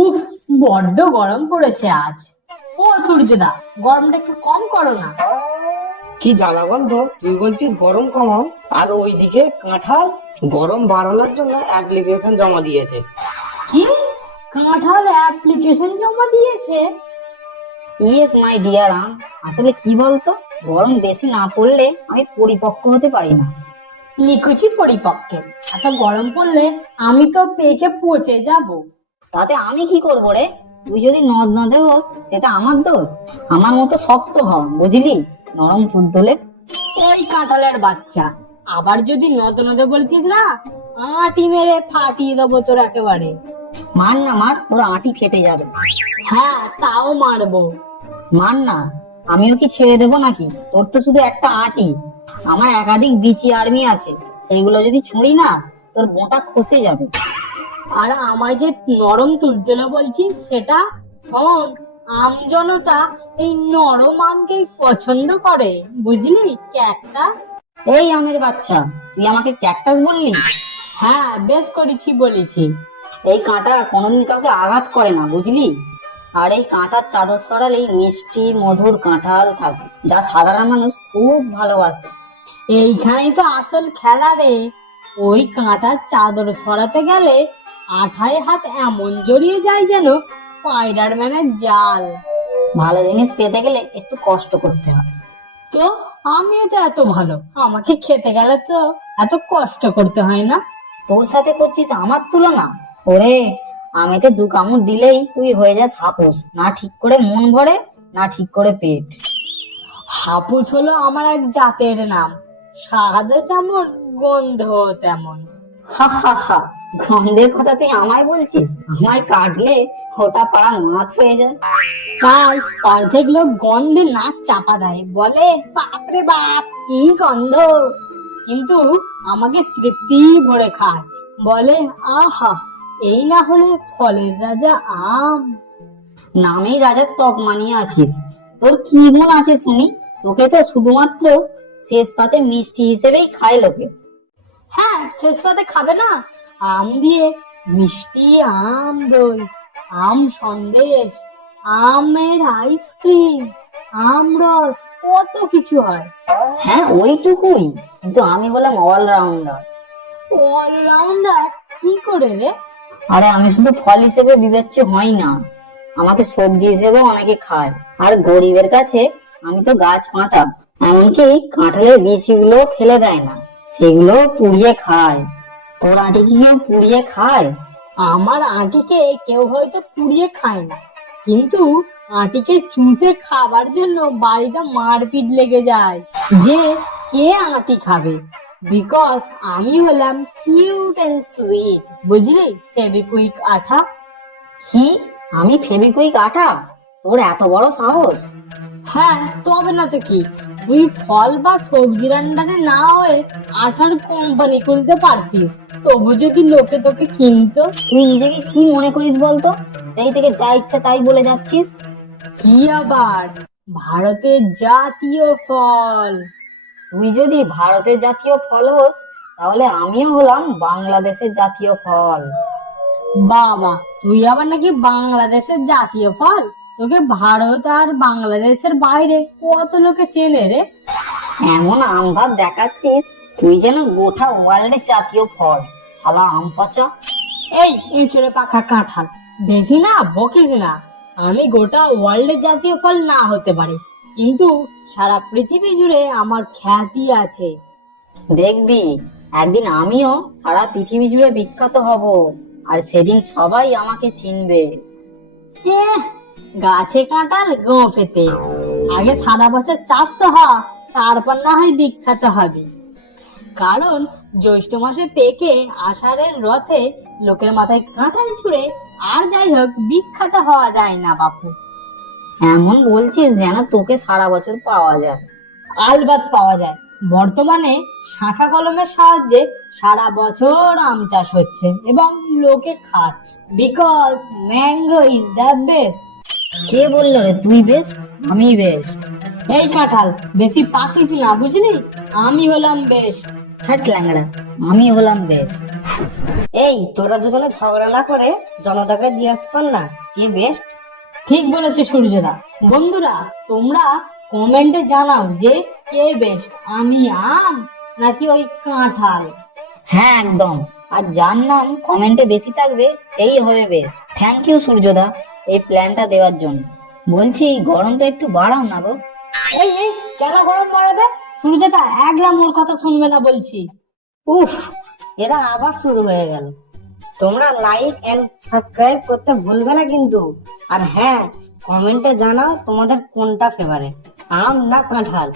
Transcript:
উফ, বড্ড গরম পড়েছে আজ। ও সূর্যদা, গরমটা একটু কম করো না। কি জ্বালা বলতো, তুই বলছিস গরম কমাও, আর ওইদিকে কাঁঠাল গরম বাড়ানোর জন্য অ্যাপ্লিকেশন জমা দিয়েছে। কি, কাঁঠাল অ্যাপ্লিকেশন জমা দিয়েছে? ইয়েস মাই ডিয়ার আম, আসলে কি বলতো, গরম বেশি না পড়লে আমি পরিপক্ক হতে পারি না। নিকুচি পরিপক্কের, এত গরম পড়লে আমি তো পেকে পচে যাব। তাতে আমি কি করবো রে? তুই যদি নদ নদে হোস সেটা আমার দোষ। আমার মতো শক্ত হ, বুঝলি, নরম তুলতুলে। ওই কাঁঠালের বাচ্চা, আবার যদি নদ নদে বলছিস না, আটি মেরে ফাটিয়ে দেবো তোর একেবারে। মার না মার, তোর আঁটি ফেটে যাবে। হ্যাঁ, তাও মারবো। মার না, আমিও কি ছেড়ে দেবো নাকি? তোর তো শুধু একটা আঁটি, আমার একাধিক বিচি আর্মি আছে, সেইগুলো যদি ছুঁড়ি না তোর বোঁটা খসে যাবে। আর আমায় যে নরম তুলতুলে বলছিস সেটা শোন, আম জনতা এই নরম আমকেই পছন্দ করে, বুঝলি ক্যাকটাস। এই আমের বাচ্চা, তুই আমাকে ক্যাকটাস বললি? হ্যাঁ, বেশ করেছি বলেছি। এই কাঁটা কোনোদিন কাউকে আঘাত করে না, বুঝলি। আর এই কাঁটার চাদর সরালে এই মিষ্টি মধুর কাঁঠাল থাকে, যা সাধারণ মানুষ খুব ভালোবাসে। এইখানেই তো আসল খেলা রে। ওই কাঁটার চাদর সরাতে গেলে আঠায় হাত এমন জড়িয়ে যায় যেন স্পাইডারম্যানের জাল। ভালো জিনিস পেতে গেলে একটু কষ্ট করতে হয়। তো আমিও তো এত ভালো, আমাকে খেতে গেলে তো এত কষ্ট করতে হয় না। তোর সাথে করছিস আমার তুলনা? ওরে, আমেতে দু কামড় দিলেই তুই হয়ে যাস হাপুস, না ঠিক করে মন ভরে, না ঠিক করে পেট। হাপুস হলো আমার এক জাতের নাম, স্বাদও যেমন গন্ধ তেমন। হা হা হা, গন্ধের কথা তুই আমায় বলছিস? আমায় কাটলে ওটা পাড়া মাছ হয়ে যায়। তাই অর্ধেক লোক গন্ধে নাক চাপা দেয়, বলে বাপরে বাপ কি গন্ধ, কিন্তু আমাকে তৃপ্তি ভরে খায়, বলে আহা, এই না হলে ফলের রাজা আম। নামেই রাজার তক মানিয়ে আছিস, তোর কি গুণ আছে শুনি? তোকে তো শুধুমাত্র শেষ পাতে মিষ্টি হিসেবেই খায় লোকে। হ্যাঁ, শেষ পাতে খাবে না? আম দিয়ে মিষ্টি, আম দই, আম সন্দেশ, আমের আইসক্রিম, আমরস, কত কিছু হয়। হ্যাঁ ওইটুকুই, কিন্তু আমি হলাম অলরাউন্ডার। অলরাউন্ডার কি করে রে? আরে আমি শুধু ফল হিসেবে বিবেচ্য হই না, আমাকে সবজি হিসেবেও অনেকে খায়। আর গরিবের কাছে আমি তো গাছ পাঁটা, এমনকি কাঁঠালের বিচিগুলো ফেলে দেয় না, সেগুলো পুড়িয়ে খায়। তোর আঁটি কি কেউ পুড়িয়ে খায়? আমার আঁটিকে কেউ হয়তো পুড়িয়ে খায় না, কিন্তু আঁটিকে চুষে খাবার জন্য বাড়িতে মারপিট লেগে যায় যে কে আঁটি খাবে। বিকজ আমি হলাম কিউট এন্ড সুইট, বুঝলি, ফেবিকুইক আঠা। কি, আমি ফেবিকুইক আঠা? তোর এত বড় সাহস! হ্যাঁ, তবে না তো কি, তুই ফল বা সবজি রান্নারে না হয়ে আঠার কোম্পানি খুলতে পারতিস, তবু যদি লোকে তোকে কিনতো। তুই নিজেকে কি মনে করিস বলতো? সেই থেকে যা ইচ্ছা তাই বলে যাচ্ছিস। কি আবার ভারতের জাতীয় ফল? তুই যদি ভারতের জাতীয় ফল হোস, তাহলে আমিও হলাম বাংলাদেশের জাতীয় ফল। বাবা, তুই আবার নাকি বাংলাদেশের জাতীয় ফল? তোকে ভারত আর বাংলাদেশের বাইরে কত লোকে চেনে রে। এমন আমভাব দেখাচ্ছিস তুই যেন গোটা ওয়ার্ল্ডের জাতীয় ফল, শালা আম পচা। এই এঁচড়ে পাখা কাঁঠাল, বেশি না বকিস না। আমি গোটা ওয়ার্ল্ডের জাতীয় ফল না হতে পারি, কিন্তু সারা পৃথিবী জুড়ে আমার খ্যাতি আছে। দেখবি একদিন আমিও সারা পৃথিবী জুড়ে বিখ্যাত হব, আর সেদিন সবাই আমাকে চিনবে। এহ, গাছে কাঁঠাল গোঁফেতে, আগে সারা বছর চাষ তো হ, তারপর না হয় বিখ্যাত হবি। কারণ জ্যৈষ্ঠ মাসে পেকে আষাঢ়ের রথে লোকের মাথায় কাঁঠাল ছুঁড়ে আর যাই হোক বিখ্যাত হওয়া যায় না বাপু। এমন বলছিস যেন তোকে সারা বছর পাওয়া যায়। আলবাত পাওয়া যায়। বর্তমানে শাখা কলমের সাহায্যে সারা বছর আম চাষ হচ্ছে এবং লোকে খায়, because mango is the best. কে বললো রে তুই বেস্ট? আমি বেস্ট। এই কাঁঠাল, বেশি পাকিস না বুঝলি, আমি হলাম বেস্ট। হ্যাঁ ল্যাংড়া, আমি হলাম বেস্ট। এই তোরা দুজনে ঝগড়া না করে জনতাকে জিজ্ঞেস কর না কে বেস্ট। ঠিক বলেছে সূর্যদা। বন্ধুরা, তোমরা কমেন্টে জানাও যে কে বেস্ট, আমি আম নাকি ওই কাঁঠাল। হ্যাঁ একদম। আর যার নাম কমেন্টে বেশি থাকবে সেই হবে বেস্ট। থ্যাংক ইউ সূর্যদা এই প্ল্যানটা দেওয়ার জন্য। বলছি গরমটা একটু বাড়াও না গো। এই এই কেন গরম বাড়াবে? সূর্যদা একদম ওর কথা শুনবে না বলছি। উফ, এরা আবার শুরু হয়ে গেল। তোমরা লাইক এন্ড সাবস্ক্রাইব করতে ভুলবে না কিন্তু। আর হ্যাঁ, কমেন্টে জানাও তোমাদের কোনটা ফেভারিট, আম না কাঁঠাল।